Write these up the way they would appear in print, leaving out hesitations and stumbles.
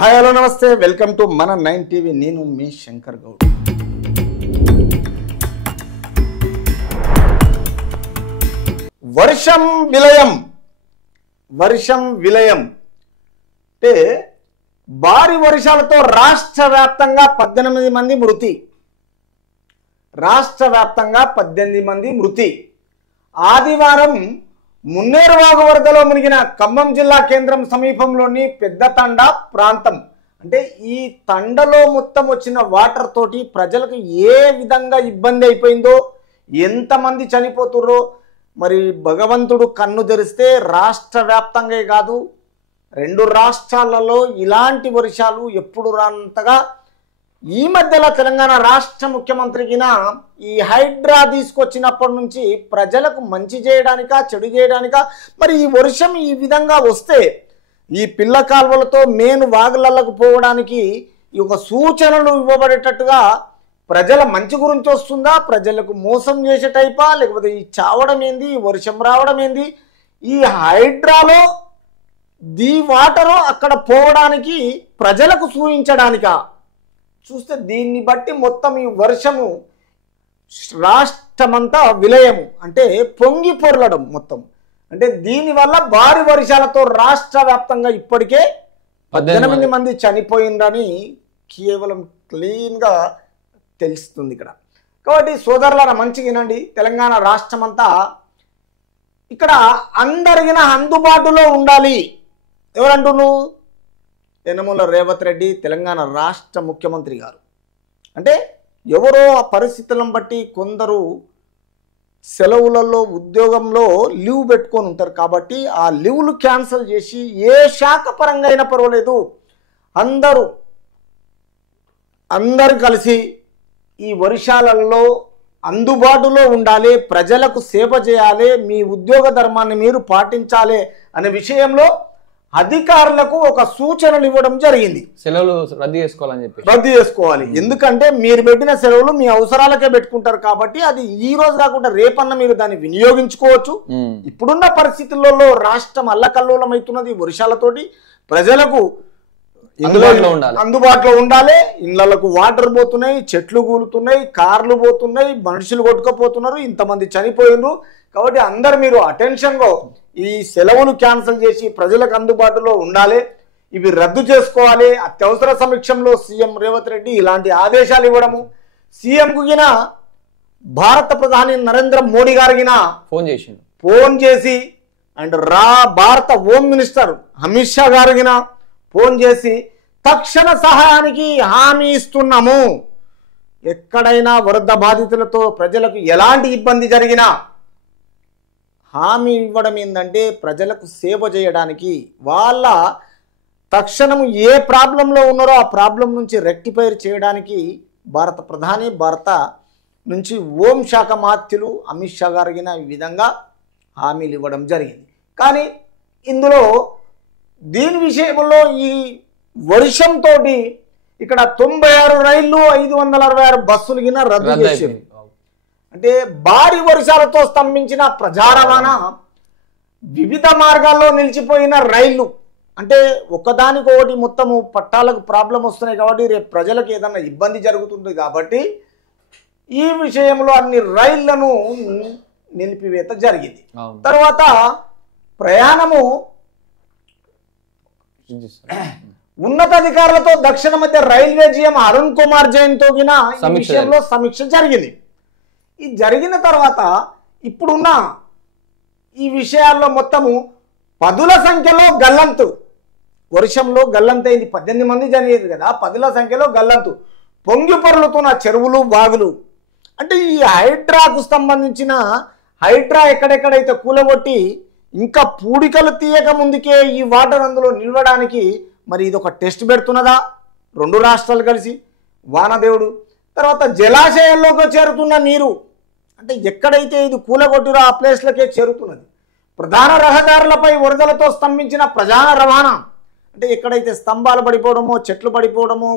Hi hello నమస్తే welcome to మన 9 TV నేను మీ శంకర్ గౌడ్. వర్షం విలయం అంటే భారీ వర్షాలతో రాష్ట్ర వ్యాప్తంగా 18 మంది మృతి. ఆదివారం మున్నేరువాగు వరదలో మునిగిన ఖమ్మం జిల్లా కేంద్రం సమీపంలోని పెద్ద తండా ప్రాంతం. అంటే ఈ తండలో మొత్తం వచ్చిన వాటర్ తోటి ప్రజలకు ఏ విధంగా ఇబ్బంది అయిపోయిందో, ఎంతమంది చనిపోతుర్రో మరి భగవంతుడు కన్ను తెరిస్తే రాష్ట్ర వ్యాప్తంగా కాదు, 2 రాష్ట్రాలలో ఇలాంటి వర్షాలు ఎప్పుడు రానంతగా ఈ మధ్యలో తెలంగాణ రాష్ట్ర ముఖ్యమంత్రికిన ఈ హైడ్రా తీసుకొచ్చినప్పటి నుంచి ప్రజలకు మంచి చేయడానిక చెడు చేయడానిక మరి ఈ వర్షం ఈ విధంగా వస్తే ఈ పిల్ల కాల్వలతో మెయిన్ వాగులకు పోవడానికి ఈ ఒక సూచనలు ఇవ్వబడేటట్టుగా ప్రజల మంచి గురించి వస్తుందా, ప్రజలకు మోసం చేసే టైపా, లేకపోతే ఈ చావడం ఏంది, ఈ వర్షం రావడం ఏంది, ఈ హైడ్రాలో దీ వాటరు అక్కడ పోవడానికి ప్రజలకు సూచించడానికా చూస్తే దీన్ని బట్టి మొత్తం ఈ వర్షము రాష్ట్రమంతా విలయము అంటే పొంగి పొర్లడం మొత్తం. అంటే దీనివల్ల భారీ వర్షాలతో రాష్ట్ర వ్యాప్తంగా ఇప్పటికే 18 మంది చనిపోయిందని కేవలం క్లీన్గా తెలుస్తుంది ఇక్కడ. కాబట్టి సోదరులారా మంచిగా వినండి, తెలంగాణ రాష్ట్రమంతా ఇక్కడ అందరికీ అందుబాటులో ఉండాలి. ఎవరంటున్నారు? యనమల రేవంత్ రెడ్డి తెలంగాణ రాష్ట్ర ముఖ్యమంత్రి గారు. అంటే ఎవరో ఆ పరిస్థితులను బట్టి కొందరు సెలవులలో ఉద్యోగంలో లీవ్ పెట్టుకొని ఉంటారు కాబట్టి ఆ లీవ్లు క్యాన్సిల్ చేసి ఏ శాఖ పరంగా అయినా పర్వాలేదు అందరూ కలిసి ఈ వర్షాలలో అందుబాటులో ఉండాలి, ప్రజలకు సేవ చేయాలి, మీ ఉద్యోగ ధర్మాన్ని మీరు పాటించాలి అనే విషయంలో అధికారులకు ఒక సూచనలు ఇవ్వడం జరిగింది. సెలవులు రద్దు చేసుకోవాలి. ఎందుకంటే మీరు పెట్టిన సెలవులు మీ అవసరాలకే పెట్టుకుంటారు కాబట్టి అది ఈ రోజు కాకుండా రేపన్న మీరు దాన్ని వినియోగించుకోవచ్చు. ఇప్పుడున్న పరిస్థితులలో రాష్ట్రం అల్లకల్లోలం అవుతున్నది వర్షాలతోటి, ప్రజలకు అందుబాటులో ఉండాలి. ఇళ్లకు వాటర్ పోతున్నాయి, చెట్లు కూలుతున్నాయి, కార్లు పోతున్నాయి, మనుషులు కొట్టుకుపోతున్నారు, ఇంతమంది చనిపోయినరు. కాబట్టి అందరు మీరు అటెన్షన్గా ఈ సెలవులు క్యాన్సిల్ చేసి ప్రజలకు అందుబాటులో ఉండాలి, ఇవి రద్దు చేసుకోవాలి. అత్యవసర సమీక్షంలో సీఎం రేవంత్ రెడ్డి ఇలాంటి ఆదేశాలు ఇవ్వడము, సీఎంకు గిన భారత ప్రధాని నరేంద్ర మోడీ గారికి ఫోన్ చేసి అండ్ భారత హోమ్ మినిస్టర్ అమిత్ షా గారికి ఫోన్ చేసి తక్షణ సహాయానికి హామీ ఇస్తున్నాము. ఎక్కడైనా వరద బాధితులతో ప్రజలకు ఎలాంటి ఇబ్బంది జరిగినా హామీ ఇవ్వడం ఏంటంటే ప్రజలకు సేవ చేయడానికి, వాళ్ళ తక్షణం ఏ ప్రాబ్లంలో ఉన్నారో ఆ ప్రాబ్లం నుంచి రెక్టిఫైర్ చేయడానికి భారత ప్రధాని భారత నుంచి హోం శాఖ మాత్యులు అమిత్ షా గారికి ఈ విధంగా హామీలు ఇవ్వడం జరిగింది. కానీ ఇందులో దీని విషయంలో ఈ వర్షంతో ఇక్కడ 96 రైళ్లు 566 బస్సులు గిన రద్దు చేశారు. అంటే భారీ వర్షాలతో స్తంభించిన ప్రజా రవాణా, వివిధ మార్గాల్లో నిలిచిపోయిన రైళ్లు, అంటే ఒకదానికొకటి మొత్తము పట్టాలకు ప్రాబ్లం వస్తున్నాయి కాబట్టి రేపు ప్రజలకు ఏదన్నా ఇబ్బంది జరుగుతుంది కాబట్టి ఈ విషయంలో అన్ని రైళ్లను నిలిపివేత జరిగింది. తర్వాత ప్రయాణము ఉన్నతాధికారులతో దక్షిణ మధ్య రైల్వే జీఎం అరుణ్ కుమార్ జైన్ తో ఈ విషయంలో సమీక్ష జరిగింది. ఈ జరిగిన తర్వాత ఇప్పుడున్న ఈ విషయాల్లో మొత్తము పదుల సంఖ్యలో గల్లంతు, వర్షంలో గల్లంతైంది, 18 మంది చనిపోయింది కదా, 10ల సంఖ్యలో గల్లంతు, పొంగి పొర్లుతున్న చెరువులు వాగులు. అంటే ఈ హైడ్రాకు సంబంధించిన హైడ్రా ఎక్కడెక్కడైతే కూలగొట్టి ఇంకా పూడికలు తీయక ముందుకే ఈ వాటర్ అందులో నిలవడానికి మరి ఇది ఒక టెస్ట్ పెడుతున్నదా 2 రాష్ట్రాలు కలిసి వానదేవుడు. తర్వాత జలాశయాల్లోకి చేరుతున్న నీరు, అంటే ఎక్కడైతే ఇది కూలగొట్టిరో ఆ ప్లేస్లకే చేరుతున్నది. ప్రధాన రహదారులపై వరదలతో స్తంభించిన ప్రధాన రవాణా, అంటే ఎక్కడైతే స్తంభాలు పడిపోవడమో, చెట్లు పడిపోవడమో,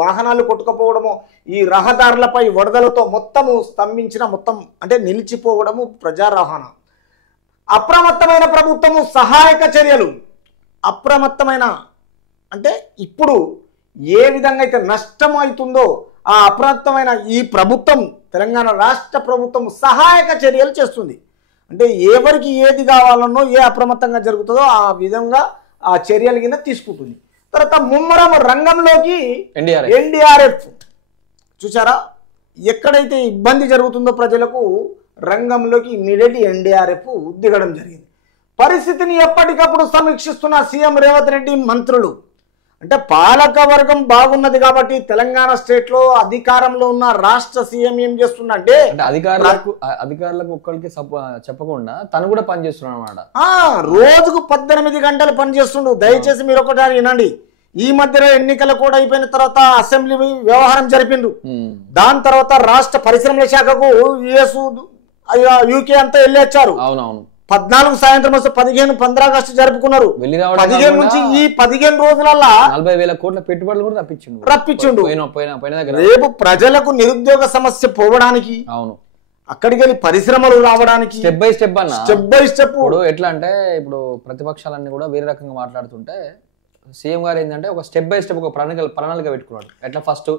వాహనాలు కొట్టుకుపోవడమో, ఈ రహదారులపై వరదలతో మొత్తము స్తంభించిన అంటే నిలిచిపోవడము ప్రజా రవాణా. అప్రమత్తమైన ప్రభుత్వము సహాయక చర్యలు, అప్రమత్తమైన అంటే ఇప్పుడు ఏ విధంగా అయితే నష్టం అవుతుందో ఆ అప్రమత్తమైన ఈ ప్రభుత్వం తెలంగాణ రాష్ట్ర ప్రభుత్వం సహాయక చర్యలు చేస్తుంది. అంటే ఎవరికి ఏది కావాలనో ఏ అప్రమత్తంగా జరుగుతుందో ఆ విధంగా ఆ చర్యల కింద తీసుకుంటుంది. తర్వాత ముమ్మరం రంగంలోకి ఎన్డీఆర్ఎఫ్ చూసారా, ఎక్కడైతే ఇబ్బంది జరుగుతుందో ప్రజలకు రంగంలోకి ఇమ్మీడియట్ ఎన్డీఆర్ఎఫ్ దిగడం జరిగింది. పరిస్థితిని ఎప్పటికప్పుడు సమీక్షిస్తున్న సీఎం రేవంత్ రెడ్డి మంత్రులు. అంటే పాలక వర్గం బాగున్నది కాబట్టి తెలంగాణ స్టేట్ లో అధికారంలో ఉన్న రాష్ట్ర సీఎం ఏం చేస్తుందంటే అధికారులకు ఒక్కరికి చెప్పకుండా తను కూడా పనిచేస్తున్నాడు అన్నమాట. రోజుకు 18 గంటలు పనిచేస్తుండు. దయచేసి మీరు ఒకసారి వినండి. ఈ మధ్యలో ఎన్నికలు కూడా అయిపోయిన తర్వాత అసెంబ్లీ వ్యవహారం జరిపిండ్రు. దాని తర్వాత రాష్ట్ర పరిశ్రమల శాఖకు యుఎస్ యూకే అంతా వెళ్ళొచ్చారు. అవునవును. 14 సాయంత్రం వస్తే 15 ఆగస్టు జరుపుకున్నారు. 15 నుంచి ఈ 15 రోజులల్లా 40,000 కోట్ల పెట్టుబడులు కూడా రప్పించుండు. రేపు ప్రజలకు నిరుద్యోగ సమస్య పోవడానికి, అవును, అక్కడికి వెళ్ళి పరిశ్రమలు రావడానికి స్టెప్ బై స్టెప్ అన్న స్టెప్ బై స్టెప్. ఇప్పుడు ఎట్లా అంటే ఇప్పుడు ప్రతిపక్షాలన్నీ కూడా వేరే రకంగా మాట్లాడుతుంటే సీఎం గారు ఏంటంటే ఒక స్టెప్ బై స్టెప్ ఒక ప్రణాళిక పెట్టుకున్నాడు. ఎట్లా ఫస్ట్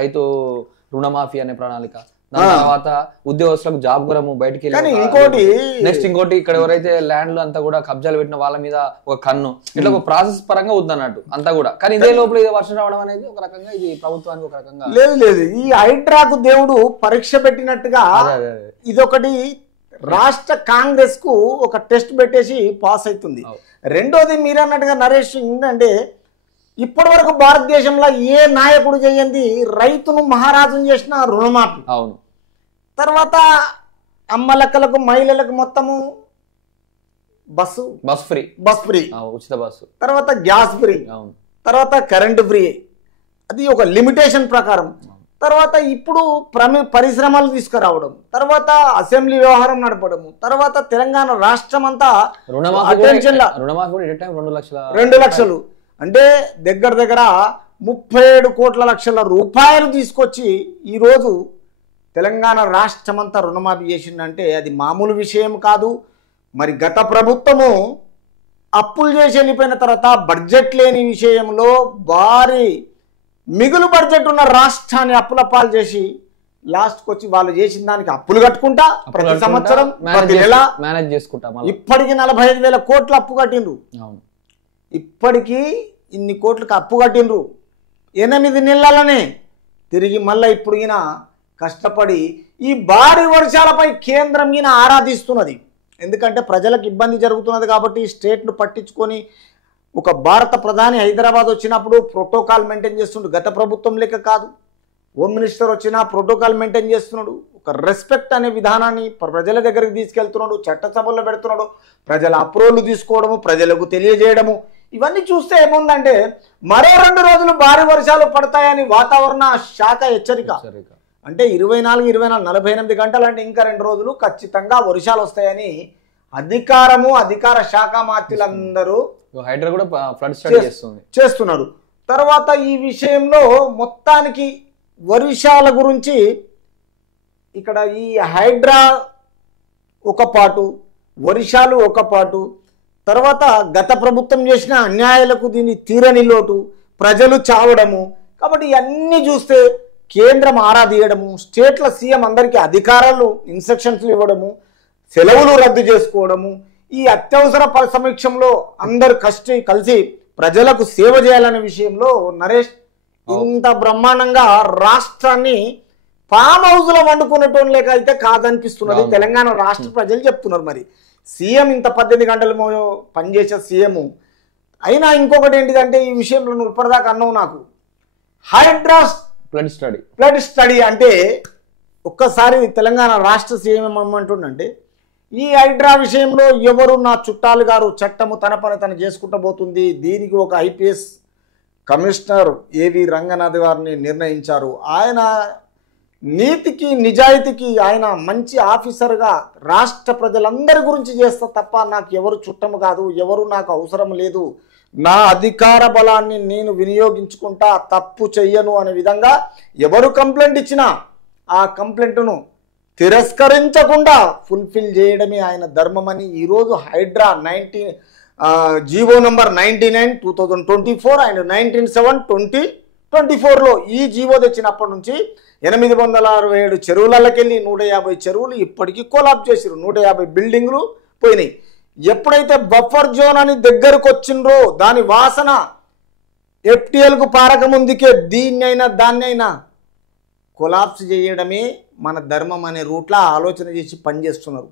రైతు రుణమాఫీ అనే ప్రణాళిక, దాని తర్వాత ఉద్యోగస్తులకు జాబ్ గురము బయటికి ఇంకోటి నెక్స్ట్ ఇంకోటి ఇక్కడ ఎవరైతే ల్యాండ్లు అంతా కూడా కబ్జాలు పెట్టిన వాళ్ళ మీద ఒక కన్ను, ఇట్లా ఒక ప్రాసెస్ పరంగా వద్దన్నట్టు అంతా కూడా. కానీ ఇదే లోపల ఇది వర్షం రావడం అనేది ఒక రకంగా ఇది ప్రభుత్వానికి ఒక రకంగా లేదు. ఈ హైడ్రాకు దేవుడు పరీక్ష పెట్టినట్టుగా ఇదొకటి రాష్ట్ర కాంగ్రెస్ కు ఒక టెస్ట్ పెట్టేసి పాస్ అవుతుంది. రెండోది మీరు అన్నట్టుగా నరేష్ ఏంటంటే ఇప్పటి వరకు భారతదేశంలో ఏ నాయకుడు చేయండి రైతును మహారాజును చేసిన రుణమాఫీ. అవును. తర్వాత అమ్మలక్కలకు మహిళలకు మొత్తము బస్ ఫ్రీ, ఉచిత బస్సు, తర్వాత గ్యాస్ ఫ్రీ, తర్వాత కరెంటు ఫ్రీ. అది ఒక లిమిటేషన్ ప్రకారం. తర్వాత ఇప్పుడు పరిశ్రమలు తీసుకురావడం, తర్వాత అసెంబ్లీ వ్యవహారం నడపడము, తర్వాత తెలంగాణ రాష్ట్రం అంతా 2 లక్షలు అంటే దగ్గర 37 కోట్ల లక్షల రూపాయలు తీసుకొచ్చి ఈరోజు తెలంగాణ రాష్ట్రం అంతా రుణమాఫీ చేసిందంటే అది మామూలు విషయం కాదు. మరి గత ప్రభుత్వము అప్పులు చేసి వెళ్ళిపోయిన తర్వాత బడ్జెట్ లేని విషయంలో భారీ మిగులు బడ్జెట్ ఉన్న రాష్ట్రాన్ని అప్పుల పాలు చేసి లాస్ట్కి వచ్చి వాళ్ళు చేసిన దానికి అప్పులు కట్టుకుంటా ప్రతి సంవత్సరం ప్రతి నెల మేనేజ్ చేసుకుంటా ఇప్పటికి 45,000 కోట్ల అప్పు కట్టిండ్రు. ఇప్పటికీ ఇన్ని కోట్లకు అప్పు కట్టిండ్రు. 8 నెలలనే తిరిగి మళ్ళీ ఇప్పుడు ఈయన కష్టపడి ఈ భారీ వర్షాలపై కేంద్రం ఈయన ఆరాధిస్తున్నది. ఎందుకంటే ప్రజలకు ఇబ్బంది జరుగుతున్నది కాబట్టి స్టేట్ను పట్టించుకొని ఒక భారత ప్రధాని హైదరాబాద్ వచ్చినప్పుడు ప్రోటోకాల్ మెయింటైన్ చేస్తుండు. గత ప్రభుత్వం లెక్క కాదు. హోమ్ మినిస్టర్ వచ్చినా ప్రోటోకాల్ మెయింటైన్ చేస్తున్నాడు. ఒక రెస్పెక్ట్ అనే విధానాన్ని ప్రజల దగ్గరికి తీసుకెళ్తున్నాడు, చట్టసభల్లో పెడుతున్నాడు, ప్రజల అప్రూవల్ తీసుకోవడము, ప్రజలకు తెలియజేయడము. ఇవన్నీ చూస్తే ఏముందంటే మరో 2 రోజులు భారీ వర్షాలు పడతాయని వాతావరణ శాఖ హెచ్చరిక. అంటే 24, 48 గంటలు అంటే ఇంకా 2 రోజులు ఖచ్చితంగా వర్షాలు వస్తాయని అధికార శాఖ మంత్రులందరూ చేస్తున్నారు. తర్వాత ఈ విషయంలో మొత్తానికి వర్షాల గురించి ఇక్కడ ఈ హైడ్రా ఒక పాటు, వర్షాలు ఒక పాటు, తర్వాత గత ప్రభుత్వం చేసిన అన్యాయాలకు దీన్ని తీరని లోటు, ప్రజలు చావడము. కాబట్టి ఇవన్నీ చూస్తే కేంద్రం ఆరాధీయడము, స్టేట్ల సీఎం అందరికీ అధికారాలు ఇన్స్ట్రక్షన్స్ ఇవ్వడము, సెలవులు రద్దు చేసుకోవడము, ఈ అత్యవసర సమీక్షంలో అందరు కలిసి ప్రజలకు సేవ చేయాలనే విషయంలో నరేష్ ఇంత బ్రహ్మాండంగా రాష్ట్రాన్ని ఫామ్ హౌస్ లో వండుకున్నట్టు లేక అయితే కాదనిపిస్తున్నది తెలంగాణ రాష్ట్ర ప్రజలు చెప్తున్నారు. మరి సీఎం ఇంత 18 గంటలు పనిచేసే సీఎం అయినా ఇంకొకటి ఏంటిదంటే ఈ విషయంలో నువ్వు ఇప్పటిదాకా అన్నావు నాకు హైడ్రా ఫ్లడ్ స్టడీ అంటే ఒక్కసారి తెలంగాణ రాష్ట్ర సీఎం ఏమంటుండంటే ఈ హైడ్రా విషయంలో ఎవరు నా చుట్టాలు గారు చట్టము తన పని తను చేసుకుంటూ పోతుంది. దీనికి ఒక ఐపీఎస్ కమిషనర్ ఏవి రంగనాథ్ గారిని నిర్ణయించారు. ఆయన నీతికి నిజాయితీకి ఆయన మంచి ఆఫీసర్గా రాష్ట్ర ప్రజలందరి గురించి చేస్తా తప్ప నాకు ఎవరు చుట్టము కాదు, ఎవరు నాకు అవసరం లేదు, నా అధికార బలాన్ని నేను వినియోగించుకుంటా, తప్పు చెయ్యను అనే విధంగా ఎవరు కంప్లైంట్ ఇచ్చినా ఆ కంప్లైంట్ను తిరస్కరించకుండా ఫుల్ఫిల్ చేయడమే ఆయన ధర్మమని ఈరోజు హైడ్రా జీవో నంబర్ 99/2024 అండ్ 19/7/2024లో ఈ జీవో తెచ్చినప్పటి నుంచి 867 చెరువులకెళ్ళి 150 చెరువులు ఇప్పటికీ కొలాప్స్ చేసిరు. 150 బిల్డింగ్లు పోయినాయి. ఎప్పుడైతే బఫర్ జోన్ అని దగ్గరకు వచ్చిండ్రో దాని వాసన FTLకు పారక ముందుకే దీన్నైనా దాన్నైనా కొలాప్స్ చేయడమే మన ధర్మం అనే రూట్లో ఆలోచన చేసి పనిచేస్తున్నారు.